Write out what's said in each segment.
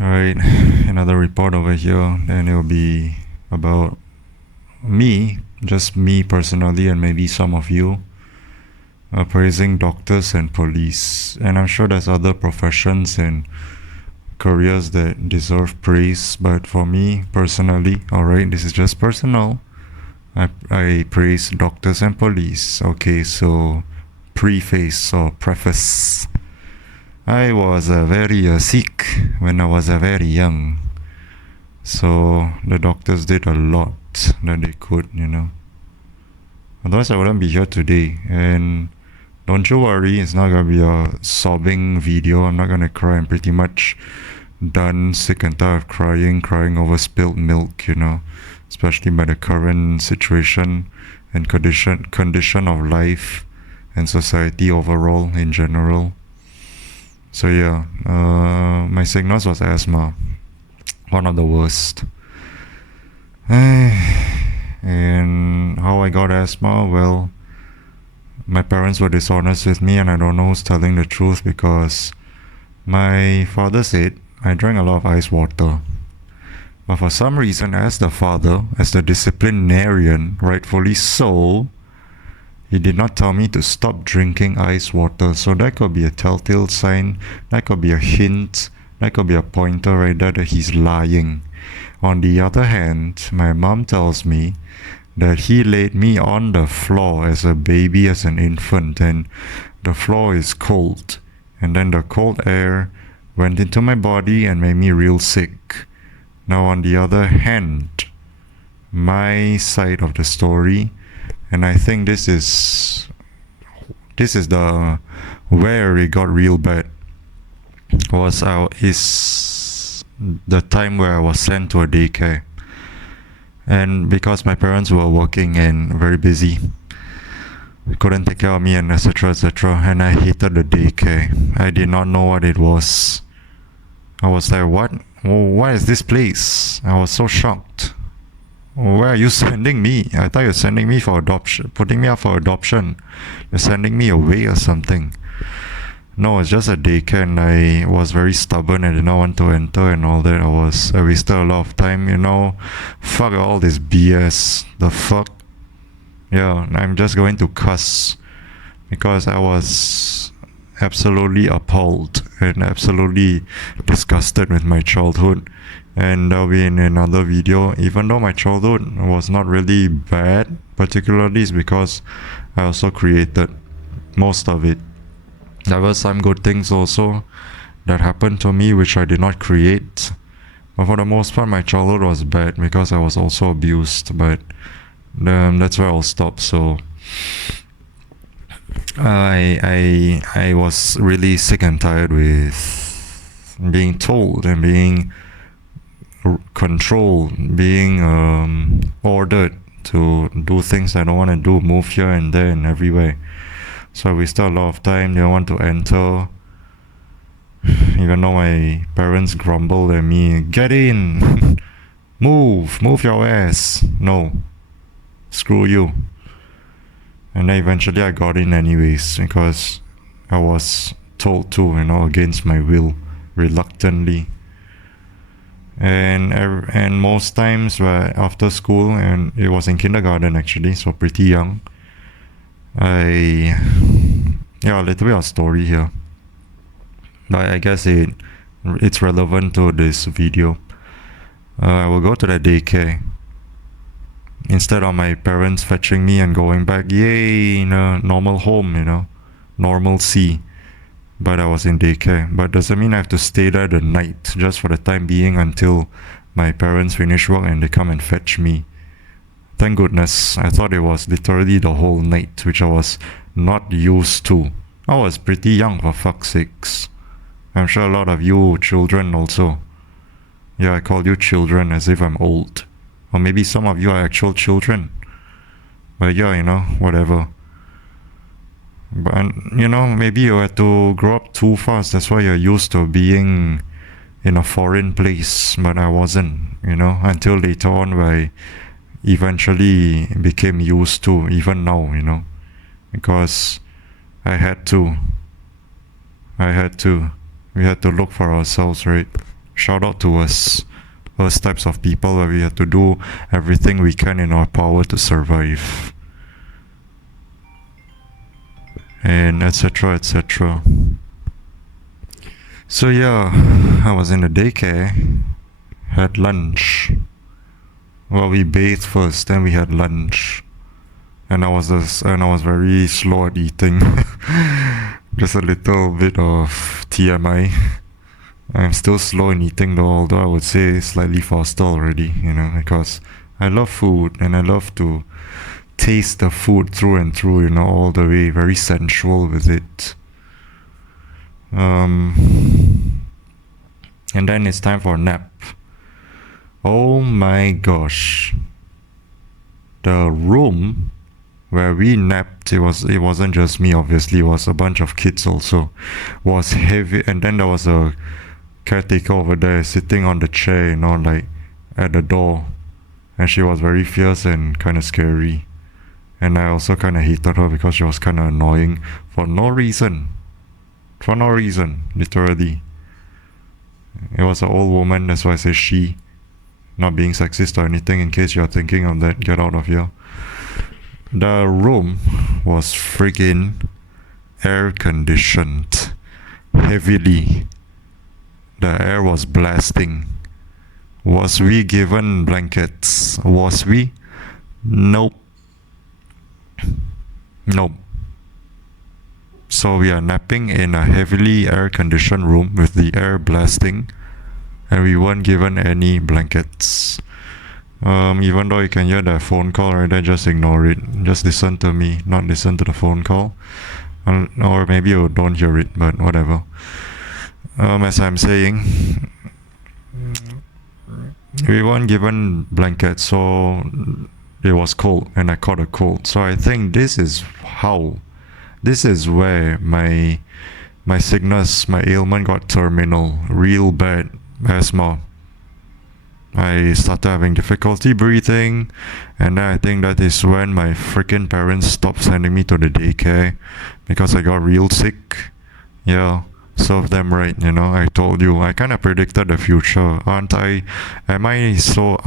Alright, another report over here, and it'll be about me, just me personally, and maybe some of you, praising doctors and police. And I'm sure there's other professions and careers that deserve praise, but for me personally, alright, this is just personal. I praise doctors and police. Okay, so preface or preface. I was very sick when I was very young. So the doctors did a lot that they could. Otherwise, I wouldn't be here today. And don't you worry, it's not gonna be a sobbing video. I'm not gonna cry. I'm pretty much done, sick and tired of crying over spilled milk, especially by the current situation and condition of life and society overall in general. So yeah, my sickness was asthma, one of the worst. And how I got asthma, well, my parents were dishonest with me, and I don't know who's telling the truth, because my father said I drank a lot of ice water. But for some reason, as the father, as the disciplinarian, rightfully so, he did not tell me to stop drinking ice water. So that could be a telltale sign, that could be a hint, that could be a pointer right there that he's lying. On the other hand, my mom tells me that he laid me on the floor as a baby, as an infant, and the floor is cold. And then the cold air went into my body and made me real sick. Now on the other hand, my side of the story, and I think this is the where it got real bad, is the time where I was sent to a daycare. And because my parents were working and very busy, couldn't take care of me and etc. And I hated the daycare. I did not know what it was. I was like, what? What is this place? I was so shocked. Where are you sending me? I thought you're sending me for adoption, putting me up for adoption. You're sending me away or something. No, it's just a daycare, and I was very stubborn and did not want to enter and all that. I wasted a lot of time, Fuck all this BS. The fuck? Yeah, I'm just going to cuss, because I was absolutely appalled and absolutely disgusted with my childhood. And that'll be in another video. Even though my childhood was not really bad, particularly, is because I also created most of it. There were some good things also that happened to me which I did not create. But for the most part, my childhood was bad because I was also abused. But that's where I'll stop. So I was really sick and tired with being told and being controlled, being ordered to do things I don't want to do, move here and there and everywhere. So I wasted a lot of time. They don't want to enter, even though my parents grumbled at me, get in, move your ass. No, screw you. And then eventually I got in anyways, because I was told to, against my will, reluctantly. And most times after school, and it was in kindergarten actually, so pretty young, a little bit of story here, but I guess it's relevant to this video. I will go to the daycare. Instead of my parents fetching me and going back, yay, in a normal home, normalcy. But I was in daycare. But doesn't mean I have to stay there the night, just for the time being, until my parents finish work and they come and fetch me. Thank goodness. I thought it was literally the whole night, which I was not used to. I was pretty young, for fuck's sakes. I'm sure a lot of you children also. Yeah, I call you children as if I'm old. Or maybe some of you are actual children. But yeah, whatever. But, maybe you had to grow up too fast. That's why you're used to being in a foreign place. But I wasn't, until later on, where I eventually became used to, even now, because I had to. We had to look for ourselves, right? Shout out to us types of people where we have to do everything we can in our power to survive. And etc. etc. So yeah, I was in the daycare, had lunch. Well, we bathed first, then we had lunch. And I was very slow at eating. Just a little bit of TMI. I'm still slow in eating though, although I would say slightly faster already, because I love food and I love to taste the food through and through, all the way, very sensual with it. And then it's time for a nap. Oh my gosh. The room where we napped, it wasn't just me, obviously, it was a bunch of kids also, was heavy. And then there was a caretaker over there sitting on the chair, like at the door. And she was very fierce and kind of scary. And I also kind of hated her because she was kind of annoying for no reason. For no reason, literally. It was an old woman, that's why I say she. Not being sexist or anything, in case you're thinking of that, get out of here. The room was friggin' air conditioned heavily. The air was blasting. Was we given blankets? Was we? Nope. Nope. So we are napping in a heavily air conditioned room with the air blasting, and we weren't given any blankets. Even though you can hear the phone call right there, just ignore it. Just listen to me, not listen to the phone call. Or maybe you don't hear it, but whatever. As I'm saying, we weren't given blankets, so it was cold, and I caught a cold. So I think this is where my sickness, my ailment got terminal, real bad asthma. I started having difficulty breathing, and then I think that is when my freaking parents stopped sending me to the daycare because I got real sick. Yeah, serve them right, I told you. I kind of predicted the future. Am I so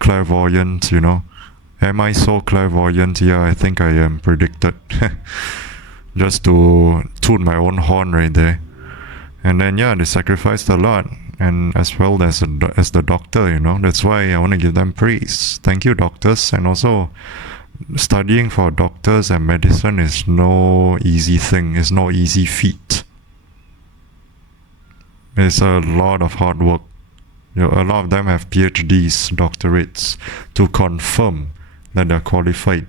clairvoyant, Am I so clairvoyant? Yeah, I think I am predicted. Just to toot my own horn right there. And then yeah, they sacrificed a lot, and as well as the doctor, That's why I want to give them praise. Thank you, doctors. And also, studying for doctors and medicine is no easy thing. It's no easy feat. It's a lot of hard work. A lot of them have PhDs, doctorates, to confirm that they're qualified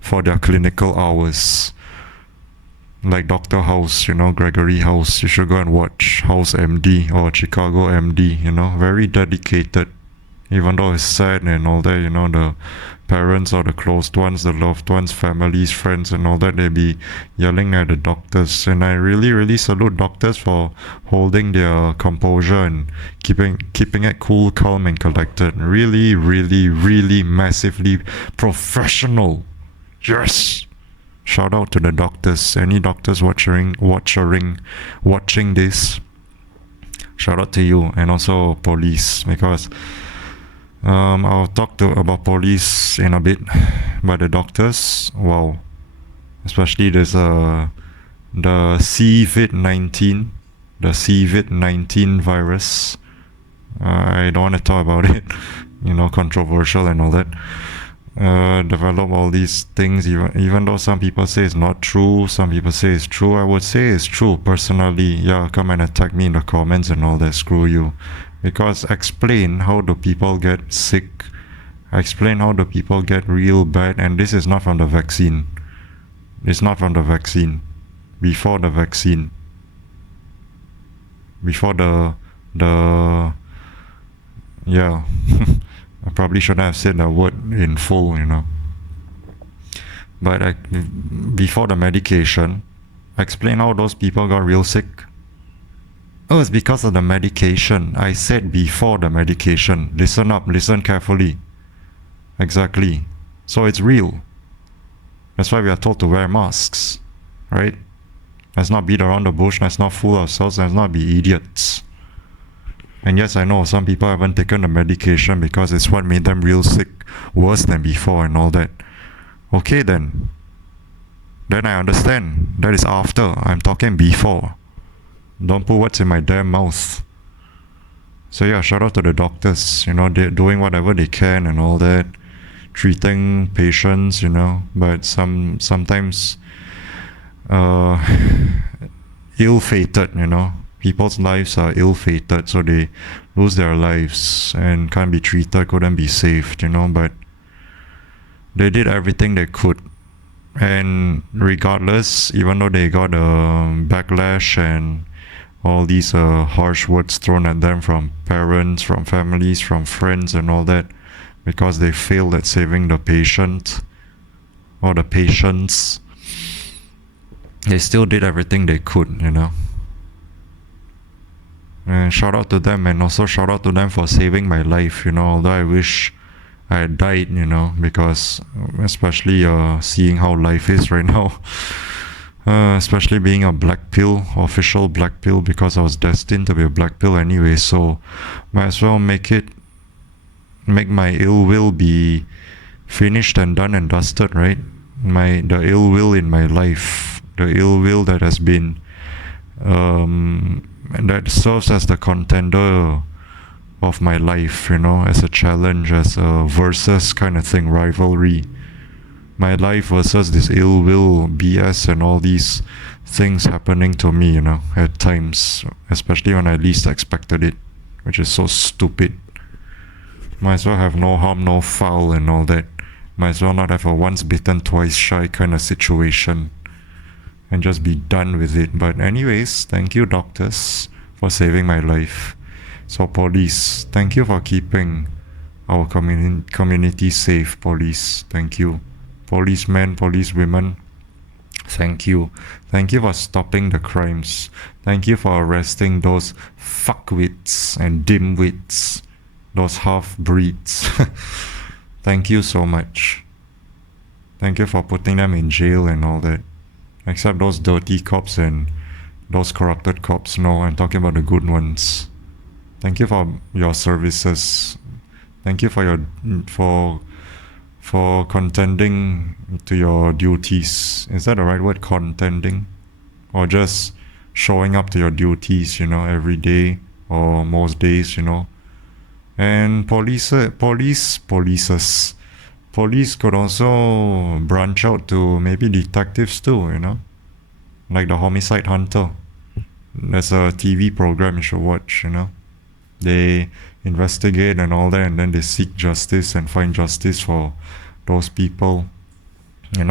for their clinical hours. Like Dr. House, Gregory House. You should go and watch House MD or Chicago MD, very dedicated. Even though it's sad and all that, the parents or the close ones, the loved ones, families, friends and all that, they be yelling at the doctors. And I really, really salute doctors for holding their composure and keeping it cool, calm and collected. Really, really, really massively professional. Yes! Shout out to the doctors. Any doctors watching this, shout out to you. And also police, because I'll talk about police in a bit, but the doctors, wow. Especially there's the COVID-19 virus. I don't want to talk about it, controversial and all that. Develop all these things, even though some people say it's not true, some people say it's true. I would say it's true personally. Yeah, come and attack me in the comments and all that, screw you. Because explain how do people get sick, explain how do people get real bad. And this is not from the vaccine. It's not from the vaccine. Before the vaccine, before the yeah. I probably shouldn't have said that word in full, But before the medication, explain how those people got real sick. Oh, it's because of the medication. I said before the medication. Listen up, listen carefully. Exactly. So it's real. That's why we are told to wear masks, right? Let's not beat around the bush, let's not fool ourselves, let's not be idiots. And yes, I know some people haven't taken the medication because it's what made them real sick, worse than before and all that. Okay then. Then I understand. That is after. I'm talking before. Don't put what's in my damn mouth. So yeah, shout out to the doctors. They're doing whatever they can and all that. Treating patients, but sometimes ill-fated, people's lives are ill-fated, so they lose their lives and can't be treated, couldn't be saved, but they did everything they could. And regardless, even though they got a backlash and all these harsh words thrown at them from parents, from families, from friends and all that, because they failed at saving the patient or the patients, they still did everything they could, And shout out to them, and also shout out to them for saving my life, although I wish I had died, because especially seeing how life is right now, especially being a black pill, official black pill, because I was destined to be a black pill anyway, so might as well make my ill will be finished and done and dusted, right? The ill will in my life, the ill will that has been that serves as the contender of my life, as a challenge, as a versus kind of thing, rivalry. My life versus this ill will, BS, and all these things happening to me, at times, especially when I least expected it, which is so stupid. Might as well have no harm, no foul, and all that. Might as well not have a once bitten, twice shy kind of situation and just be done with it. But anyways, thank you, doctors, for saving my life. So police, thank you for keeping our community safe, police. Thank you. Policemen, policewomen, thank you. Thank you for stopping the crimes. Thank you for arresting those fuckwits and dimwits, those half-breeds. Thank you so much. Thank you for putting them in jail and all that. Except those dirty cops and those corrupted cops. No, I'm talking about the good ones. Thank you for your services. Thank you for contending to your duties. Is that the right word, contending? Or just showing up to your duties, every day or most days, And police could also branch out to maybe detectives too, like the Homicide Hunter. There's a TV program you should watch, They investigate and all that, and then they seek justice and find justice for those people,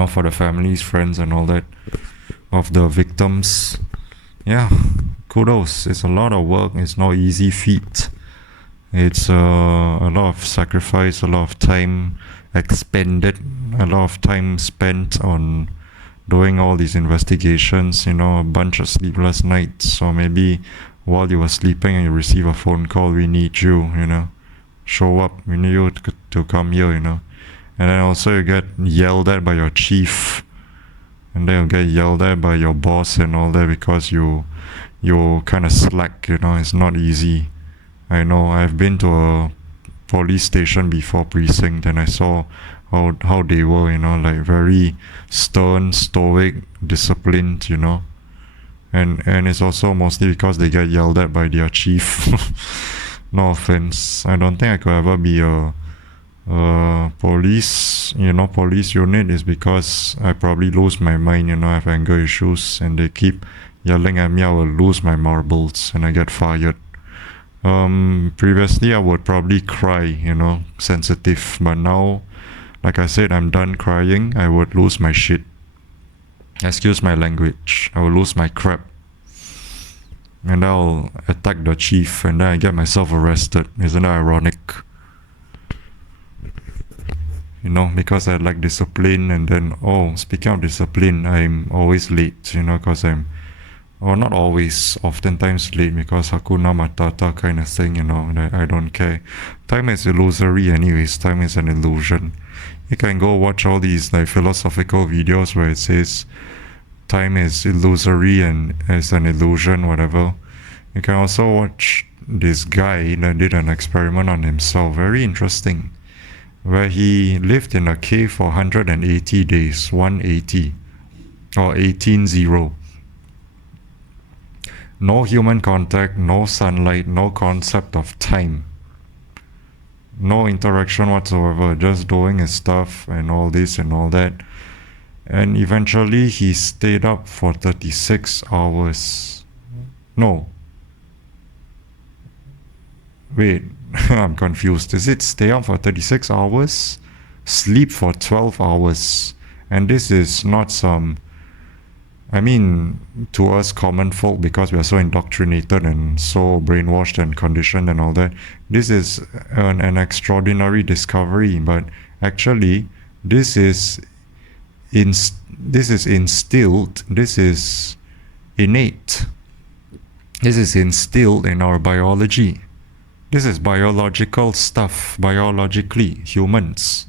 for the families, friends and all that of the victims. Yeah, kudos. It's a lot of work. It's no easy feat. It's a lot of sacrifice, a lot of time expended, a lot of time spent on doing all these investigations, a bunch of sleepless nights, or maybe while you were sleeping and you receive a phone call, we need you, show up, we need you to come here, And then also you get yelled at by your chief, and then you get yelled at by your boss and all that because you kind of slack, It's not easy. I know, I've been to a police station before, precinct, and I saw how they were, like very stern, stoic, disciplined, and it's also mostly because they get yelled at by their chief. No offense, I don't think I could ever be a police unit, is because I probably lose my mind, I have anger issues, and they keep yelling at me, I will lose my marbles and I get fired. Previously I would probably cry, sensitive, but now, like I said, I'm done crying. I would lose my shit. Excuse my language. I will lose my crap. And I'll attack the chief, and then I get myself arrested. Isn't that ironic? Because I lack discipline, and then, speaking of discipline, I'm always late, because not always, oftentimes late, because Hakuna Matata kind of thing, I don't care. Time is illusory anyways, time is an illusion. You can go watch all these philosophical videos where it says time is illusory and is an illusion, whatever. You can also watch this guy that did an experiment on himself, very interesting, where he lived in a cave for 180 days, 180, or 18-0. No human contact, no sunlight, no concept of time. No interaction whatsoever, just doing his stuff and all this and all that. And eventually he stayed up for 36 hours. No. Wait, I'm confused. Is it stay up for 36 hours? Sleep for 12 hours. And this is not some... I mean, to us common folk, because we are so indoctrinated and so brainwashed and conditioned and all that, this is an extraordinary discovery. But actually, this is instilled, this is innate. This is instilled in our biology. This is biological stuff, biologically, humans.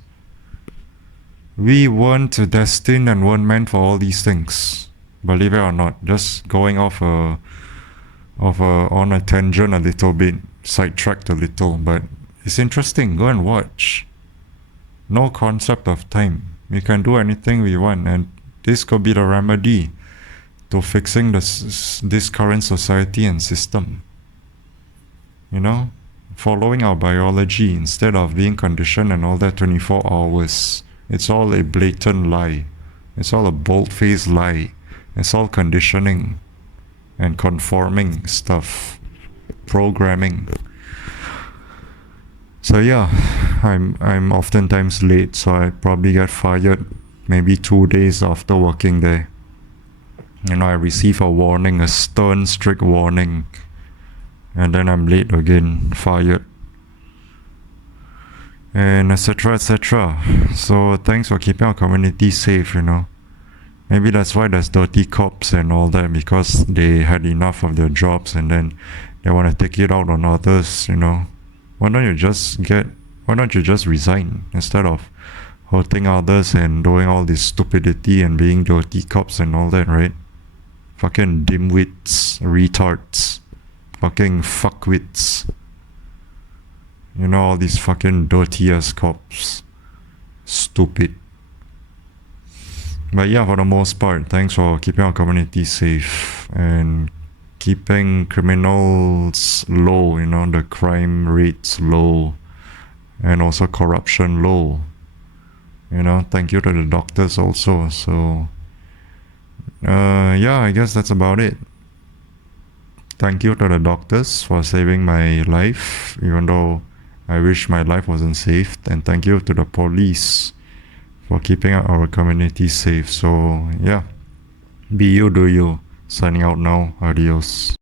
We weren't destined and weren't meant for all these things. Believe it or not, just going on a tangent a little bit, sidetracked a little, but it's interesting. Go and watch. No concept of time. We can do anything we want, and this could be the remedy to fixing this current society and system. You know, following our biology instead of being conditioned and all that 24 hours. It's all a blatant lie. It's all a bold-faced lie. It's all conditioning and conforming stuff, programming. So yeah, I'm oftentimes late, so I probably get fired maybe 2 days after working there. You know, I receive a warning, a stern, strict warning, and then I'm late again, fired, and etc. etc. So thanks for keeping our community safe, you know. Maybe that's why there's dirty cops and all that, because they had enough of their jobs and then they want to take it out on others, you know. Why don't you just resign instead of hurting others and doing all this stupidity and being dirty cops and all that, right? Fucking dimwits, retards, fucking fuckwits. You know, all these fucking dirty ass cops. Stupid. But yeah, for the most part, thanks for keeping our community safe and keeping criminals low, you know, the crime rates low, and also corruption low. You know, thank you to the doctors also. So, yeah, I guess that's about it. Thank you to the doctors for saving my life, even though I wish my life wasn't saved. And thank you to the police for keeping our community safe. So yeah, be you, do you. Signing out now. Adios.